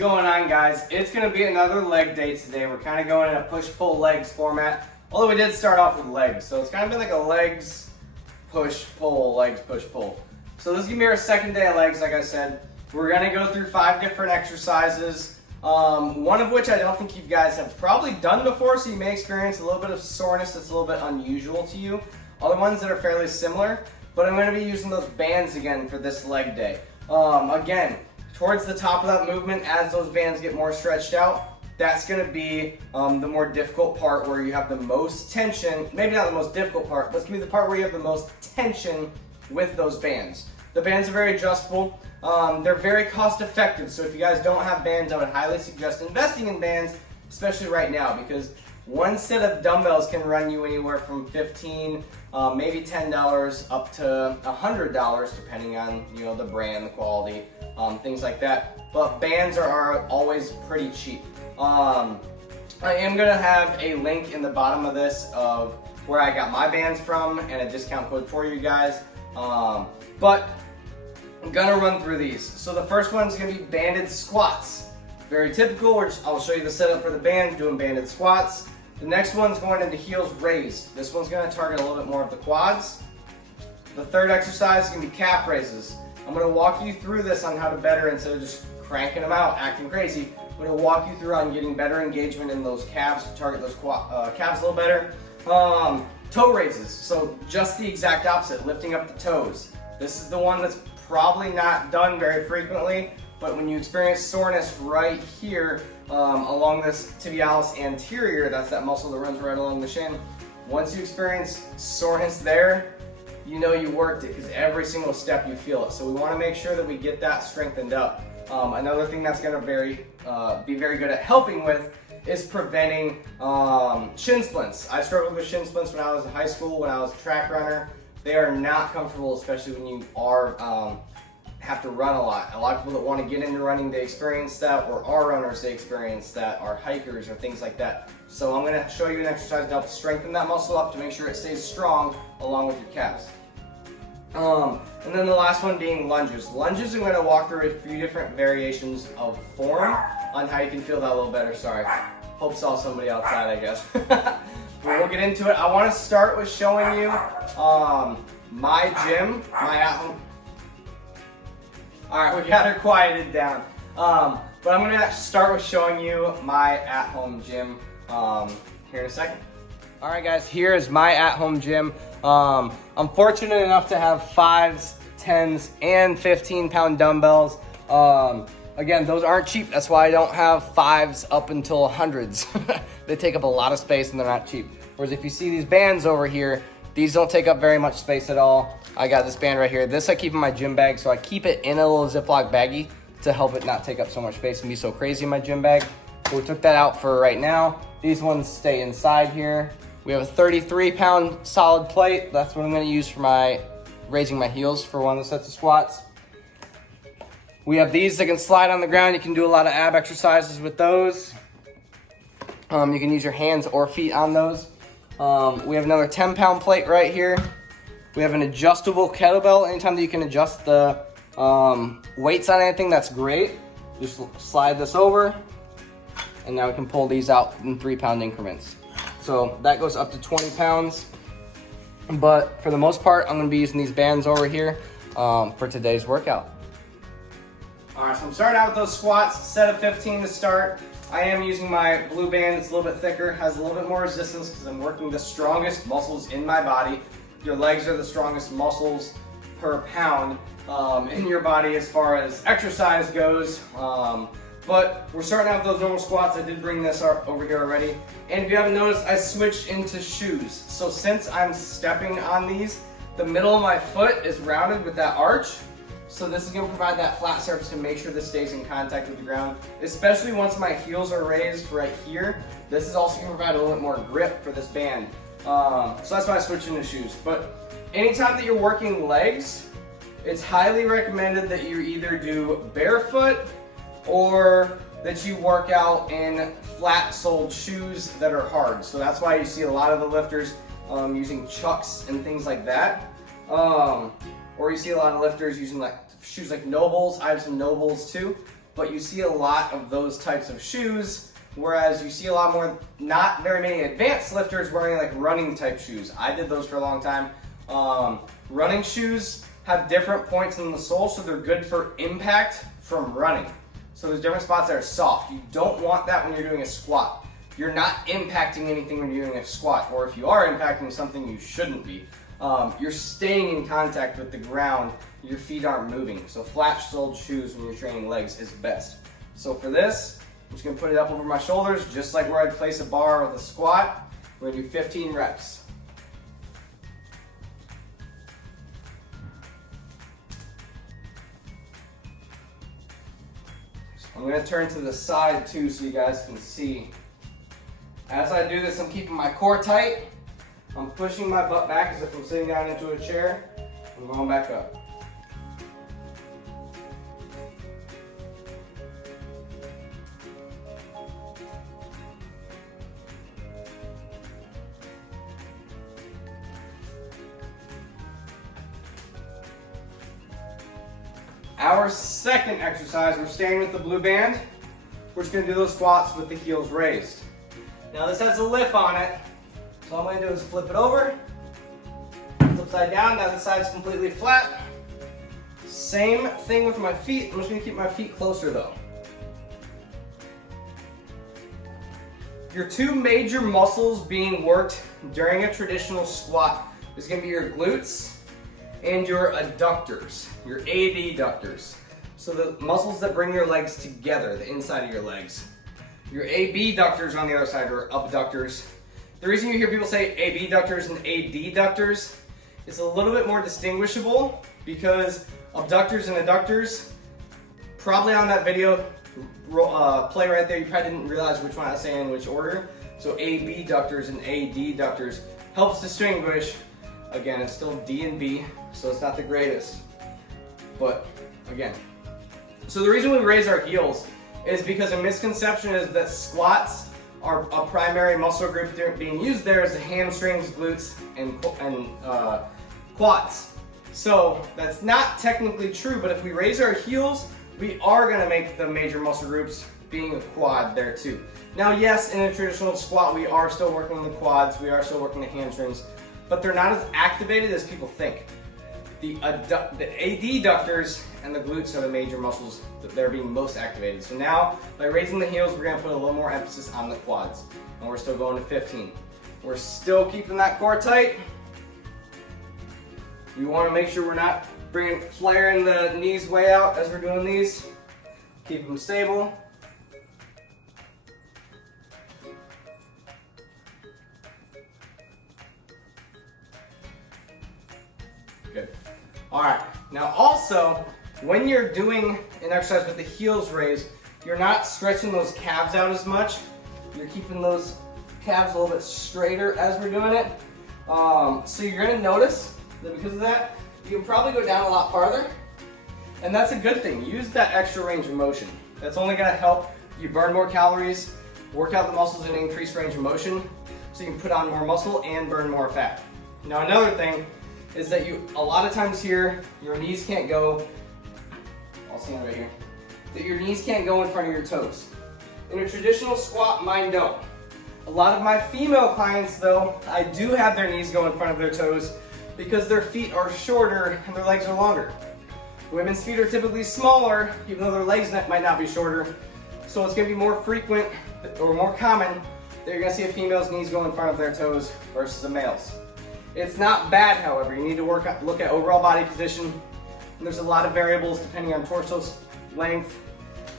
going on, guys? It's going to be another leg day today. We're kind of going in a push-pull legs format, although we did start off with legs. So it's kind of been like a legs, push-pull, legs, push-pull. So this is going to be our second day of legs, like I said. We're going to go through 5 different exercises, one of which I don't think you guys have probably done before, so you may experience a little bit of soreness that's a little bit unusual to you. Other ones that are fairly similar, but I'm going to be using those bands again for this leg day. Again, towards the top of that movement, as those bands get more stretched out, that's going to be the more difficult part where you have the most tension. Maybe not the most difficult part, but it's going to be the part where you have the most tension with those bands. The bands are very adjustable. They're very cost effective, so if you guys don't have bands, I would highly suggest investing in bands, especially right now, because one set of dumbbells can run you anywhere from $15, maybe $10 up to $100, depending on the brand, the quality, things like that. But bands are always pretty cheap. I am gonna have a link in the bottom of this of where I got my bands from and a discount code for you guys. But I'm gonna run through these. So the first one's gonna be banded squats. Very typical, which I'll show you the setup for the band, doing banded squats. The next one's going into heels raised. This one's gonna target a little bit more of the quads. The third exercise is gonna be calf raises. I'm gonna walk you through this on how to better, instead of just cranking them out, acting crazy. I'm gonna walk you through on getting better engagement in those calves to target those calves a little better. Toe raises, so just the exact opposite, lifting up the toes. This is the one that's probably not done very frequently, but when you experience soreness right here along this tibialis anterior, that's that muscle that runs right along the shin. Once you experience soreness there, you know you worked it, because every single step you feel it. So we want to make sure that we get that strengthened up. Another thing that's going to be very good at helping with is preventing shin splints. I struggled with shin splints when I was in high school, when I was a track runner. They are not comfortable, especially when you have to run a lot. A lot of people that want to get into running, they experience that, or are runners, they experience that, are hikers or things like that. So I'm going to show you an exercise to help strengthen that muscle up to make sure it stays strong along with your calves. And then the last one being lunges. Lunges, I'm going to walk through a few different variations of form on how you can feel that a little better. Sorry, hope saw somebody outside, I guess. We'll get into it. I want to start with showing you my gym, my at-home. All right, we got her quieted down. But I'm going to start with showing you my at-home gym here in a second. All right, guys, here is my at-home gym. I'm fortunate enough to have 5s, 10s, and 15-pound dumbbells. Again, those aren't cheap. That's why I don't have 5s up until 100s. They take up a lot of space and they're not cheap. Whereas if you see these bands over here, these don't take up very much space at all. I got this band right here. This I keep in my gym bag, so I keep it in a little Ziploc baggie to help it not take up so much space and be so crazy in my gym bag. So we took that out for right now. These ones stay inside here. We have a 33-pound solid plate. That's what I'm going to use for my raising my heels for one of the sets of squats. We have these that can slide on the ground. You can do a lot of ab exercises with those. You can use your hands or feet on those. We have another 10-pound plate right here. We have an adjustable kettlebell. Anytime that you can adjust the weights on anything, that's great. Just slide this over, and now we can pull these out in 3-pound increments. So that goes up to 20 pounds. But for the most part, I'm going to be using these bands over here for today's workout. All right, so I'm starting out with those squats, set of 15 to start. I am using my blue band. It's a little bit thicker, has a little bit more resistance because I'm working the strongest muscles in my body. Your legs are the strongest muscles per pound in your body as far as exercise goes. But we're starting out with those normal squats. I did bring this over here already. And if you haven't noticed, I switched into shoes. So since I'm stepping on these, the middle of my foot is rounded with that arch. So this is going to provide that flat surface to make sure this stays in contact with the ground, especially once my heels are raised right here. This is also going to provide a little bit more grip for this band. So that's why I switched into shoes. But anytime that you're working legs, it's highly recommended that you either do barefoot or that you work out in flat-soled shoes that are hard. So that's why you see a lot of the lifters using Chucks and things like that. Or you see a lot of lifters using shoes like Nobles. I have some Nobles too. but you see a lot of those types of shoes, whereas you see a lot more, not very many advanced lifters wearing like running type shoes. I did those for a long time. Running shoes have different points in the sole, so they're good for impact from running. So there's different spots that are soft. You don't want that when you're doing a squat. You're not impacting anything when you're doing a squat, or if you are impacting something, you shouldn't be. You're staying in contact with the ground, your feet aren't moving. So flat-soled shoes when you're training legs is best. So for this, I'm just gonna put it up over my shoulders, just like where I'd place a bar with a squat. We're gonna do 15 reps. I'm gonna turn to the side too so you guys can see. As I do this, I'm keeping my core tight. I'm pushing my butt back as if I'm sitting down into a chair. I'm going back up. Our second exercise, we're staying with the blue band. We're just gonna do those squats with the heels raised. Now this has a lip on it, so all I'm gonna do is flip it over, flip upside down, now this side's completely flat. Same thing with my feet, I'm just gonna keep my feet closer though. Your two major muscles being worked during a traditional squat is gonna be your glutes and your adductors, your adductors. So the muscles that bring your legs together, the inside of your legs. Your abductors on the other side are abductors. The reason you hear people say abductors and adductors is a little bit more distinguishable because abductors and adductors, probably on that video play right there, you probably didn't realize which one I was saying in which order. So abductors and adductors helps distinguish. Again, it's still D and B, so it's not the greatest. But again, so the reason we raise our heels is because a misconception is that squats are a primary muscle group being used there is the hamstrings, glutes, and quads. So that's not technically true, but if we raise our heels, we are gonna make the major muscle groups being a quad there too. Now yes, in a traditional squat, we are still working on the quads, we are still working the hamstrings, but they're not as activated as people think. The adductors and the glutes are the major muscles that they're being most activated. So now, by raising the heels, we're gonna put a little more emphasis on the quads. And we're still going to 15. We're still keeping that core tight. You wanna make sure we're not flaring the knees way out as we're doing these. Keep them stable. Good. All right, now also, when you're doing an exercise with the heels raised, you're not stretching those calves out as much. You're keeping those calves a little bit straighter as we're doing it. So you're gonna notice that because of that, you can probably go down a lot farther. And that's a good thing. Use that extra range of motion. That's only gonna help you burn more calories, work out the muscles and increase range of motion, so you can put on more muscle and burn more fat. Now another thing is that a lot of times here, your knees can't go, I'll stand right here, that your knees can't go in front of your toes. In a traditional squat, mine don't. A lot of my female clients though, I do have their knees go in front of their toes because their feet are shorter and their legs are longer. Women's feet are typically smaller, even though their legs might not be shorter. So it's gonna be more frequent or more common that you're gonna see a female's knees go in front of their toes versus a male's. It's not bad, however. You need to look at overall body position. And there's a lot of variables depending on torso length,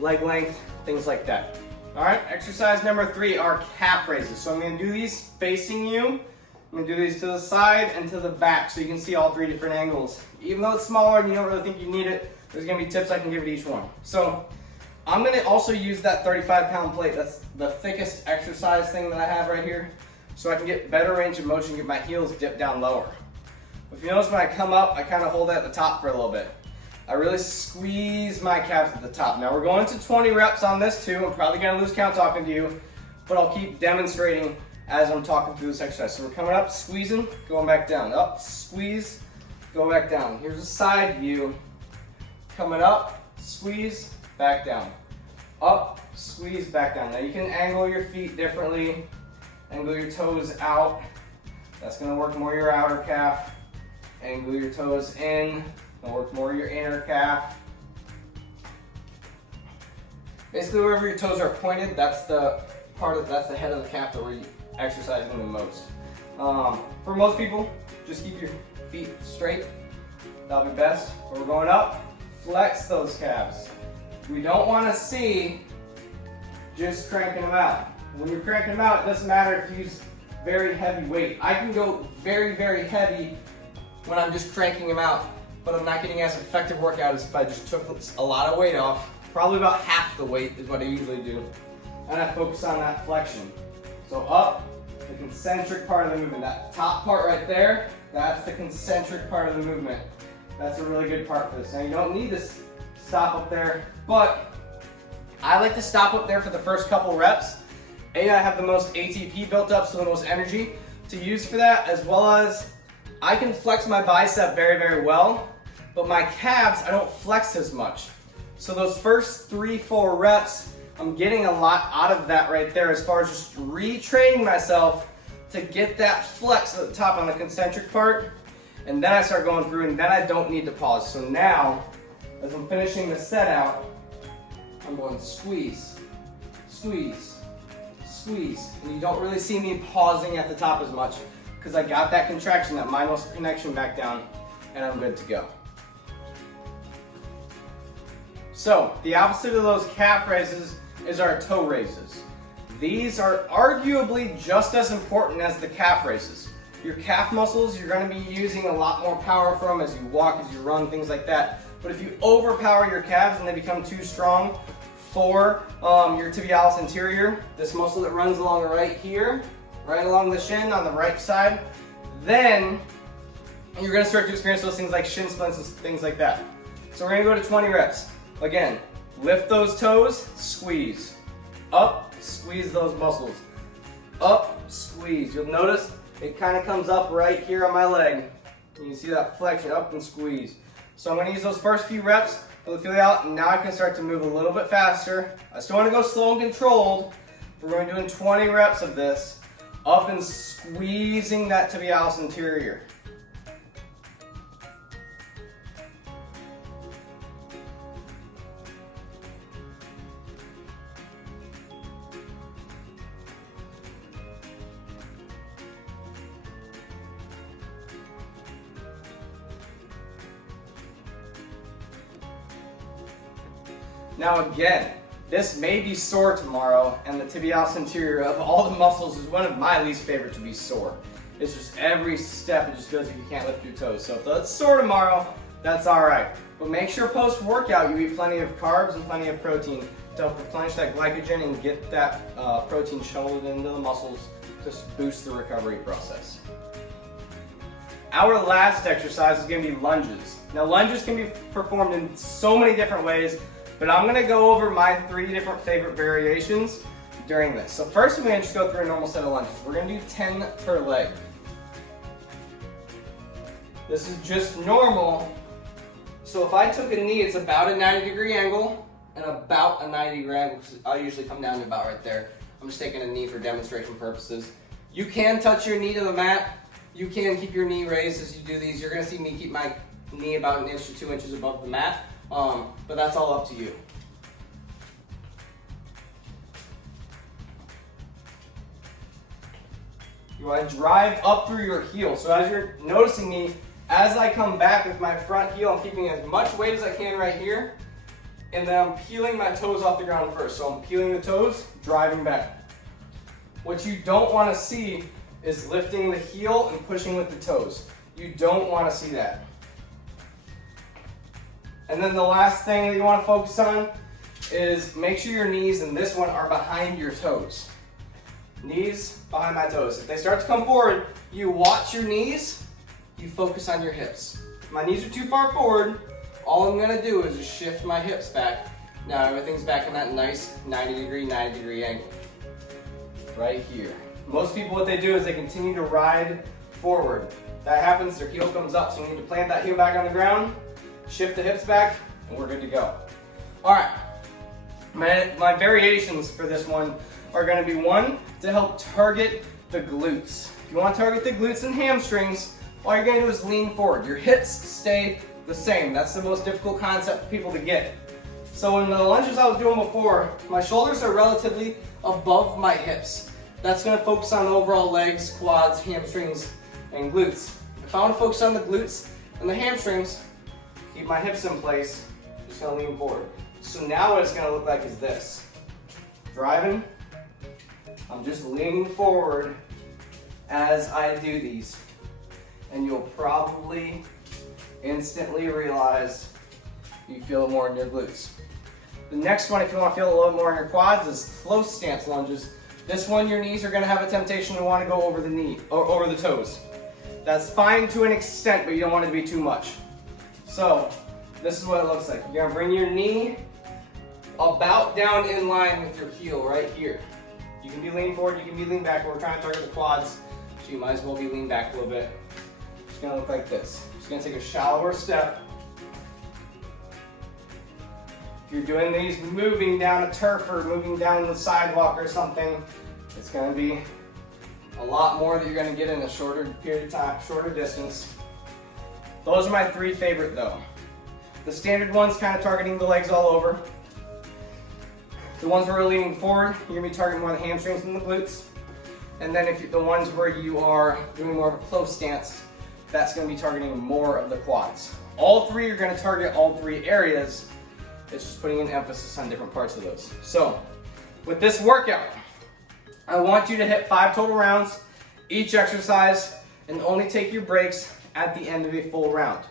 leg length, things like that. All right, exercise number 3 are calf raises. So I'm gonna do these facing you. I'm gonna do these to the side and to the back so you can see all 3 different angles. Even though it's smaller and you don't really think you need it, there's gonna be tips I can give at each one. So I'm gonna also use that 35-pound plate. That's the thickest exercise thing that I have right here. So I can get better range of motion, get my heels dipped down lower. If you notice when I come up, I kind of hold it at the top for a little bit. I really squeeze my calves at the top. Now we're going to 20 reps on this too. I'm probably gonna lose count talking to you, but I'll keep demonstrating as I'm talking through this exercise. So we're coming up, squeezing, going back down. Up, squeeze, go back down. Here's a side view. Coming up, squeeze, back down. Up, squeeze, back down. Now you can angle your feet differently, angle your toes out. That's gonna work more your outer calf. Angle your toes in, gonna work more your inner calf. Basically, wherever your toes are pointed, that's the head of the calf that we're exercising the most. For most people, just keep your feet straight. That'll be best. But we're going up, flex those calves. We don't want to see just cranking them out. When you're cranking them out, it doesn't matter if you use very heavy weight. I can go very, very heavy when I'm just cranking them out, but I'm not getting as effective workout as if I just took a lot of weight off. Probably about half the weight is what I usually do. And I focus on that flexion. So up, the concentric part of the movement. That top part right there, that's the concentric part of the movement. That's a really good part for this. Now you don't need to stop up there, but I like to stop up there for the first couple reps. I have the most ATP built up, so the most energy to use for that, as well as I can flex my bicep very, very well, but my calves, I don't flex as much. So those first 3-4 reps, I'm getting a lot out of that right there as far as just retraining myself to get that flex at the top on the concentric part. And then I start going through and then I don't need to pause. So now, as I'm finishing the set out, I'm going squeeze, squeeze, squeeze. And you don't really see me pausing at the top as much because I got that contraction, that mind muscle connection back down, and I'm good to go. So, the opposite of those calf raises is our toe raises. These are arguably just as important as the calf raises. Your calf muscles, you're going to be using a lot more power from as you walk, as you run, things like that. But if you overpower your calves and they become too strong for your tibialis anterior, this muscle that runs along right here, right along the shin on the right side, then you're going to start to experience those things like shin splints and things like that. So we're going to go to 20 reps. Again, lift those toes, squeeze. Up, squeeze those muscles. Up, squeeze. You'll notice it kind of comes up right here on my leg. You can see that flexion, up and squeeze. So I'm going to use those first few reps, feel it out, and now I can start to move a little bit faster. I still want to go slow and controlled. We're going to be doing 20 reps of this, up and squeezing that tibialis anterior. Now again, this may be sore tomorrow, and the tibialis anterior of all the muscles is one of my least favorite to be sore. It's just every step, it just feels like you can't lift your toes. So if that's sore tomorrow, that's all right. But make sure post-workout you eat plenty of carbs and plenty of protein to help replenish that glycogen and get that protein shuttled into the muscles to boost the recovery process. Our last exercise is going to be lunges. Now lunges can be performed in so many different ways, but I'm going to go over my 3 different favorite variations during this. So first we're going to just go through a normal set of lunges. We're going to do 10 per leg. This is just normal. So if I took a knee, it's about a 90-degree angle and about a 90-degree angle, because I'll usually come down to about right there. I'm just taking a knee for demonstration purposes. You can touch your knee to the mat. You can keep your knee raised as you do these. You're going to see me keep my knee about 1 inch to 2 inches above the mat. But that's all up to you. You want to drive up through your heel. So as you're noticing me, as I come back with my front heel, I'm keeping as much weight as I can right here. And then I'm peeling my toes off the ground first. So I'm peeling the toes, driving back. What you don't want to see is lifting the heel and pushing with the toes. You don't want to see that. And then the last thing that you want to focus on is make sure your knees in this one are behind your toes. Knees behind my toes. If they start to come forward, you watch your knees, you focus on your hips. If my knees are too far forward, all I'm going to do is just shift my hips back. Now everything's back in that nice 90 degree angle. Right here. Most people, what they do is they continue to ride forward. That happens, their heel comes up, so you need to plant that heel back on the ground, shift the hips back, and we're good to go. All right, My variations for this one are gonna be one, to help target the glutes. If you wanna target the glutes and hamstrings, all you're gonna do is lean forward. Your hips stay the same. That's the most difficult concept for people to get. So in the lunges I was doing before, my shoulders are relatively above my hips. That's gonna focus on the overall legs, quads, hamstrings, and glutes. If I wanna focus on the glutes and the hamstrings, keep my hips in place, just gonna lean forward. So now what it's gonna look like is this. Driving, I'm just leaning forward as I do these. And you'll probably instantly realize you feel it more in your glutes. The next one, if you want to feel a little more in your quads, is close stance lunges. This one, your knees are going to have a temptation to want to go over the knee or over the toes. That's fine to an extent, but you don't want it to be too much. So this is what it looks like. You're going to bring your knee about down in line with your heel right here. You can be leaning forward, you can be leaning back, but we're trying to target the quads, so you might as well be leaned back a little bit. It's going to look like this. Just going to take a shallower step. If you're doing these moving down a turf or moving down the sidewalk or something, it's going to be a lot more that you're going to get in a shorter period of time, shorter distance. Those are my three favorite though. The standard ones kind of targeting the legs all over. The ones where we're leaning forward, you're going to be targeting more the hamstrings than the glutes. And then the ones where you are doing more of a close stance, that's going to be targeting more of the quads. All three are going to target all three areas. It's just putting an emphasis on different parts of those. So with this workout, I want you to hit 5 total rounds each exercise and only take your breaks at the end of a full round.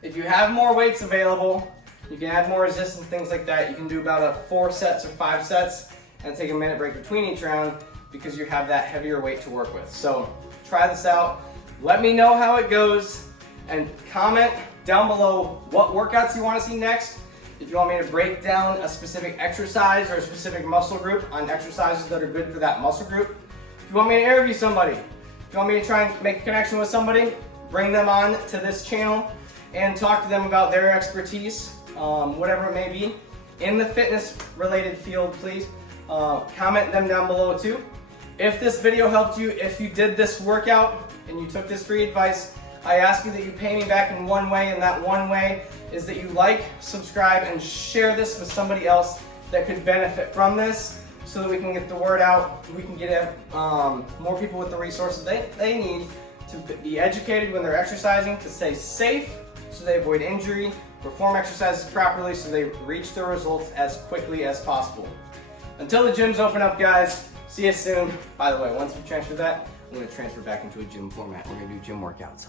If you have more weights available, you can add more resistance, things like that. You can do about 4 sets or 5 sets and take a minute break between each round because you have that heavier weight to work with. So try this out. Let me know how it goes and comment down below what workouts you want to see next. If you want me to break down a specific exercise or a specific muscle group on exercises that are good for that muscle group. If you want me to interview somebody, if you want me to try and make a connection with somebody, bring them on to this channel and talk to them about their expertise, whatever it may be, in the fitness related field, please comment them down below too. If this video helped you, if you did this workout and you took this free advice, I ask you that you pay me back in one way, and that one way is that you like, subscribe, and share this with somebody else that could benefit from this so that we can get the word out, we can get more people with the resources they need to be educated when they're exercising, to stay safe so they avoid injury, perform exercises properly so they reach their results as quickly as possible. Until the gyms open up, guys, see you soon. By the way, once we transfer that, I'm going to transfer back into a gym format. We're going to do gym workouts.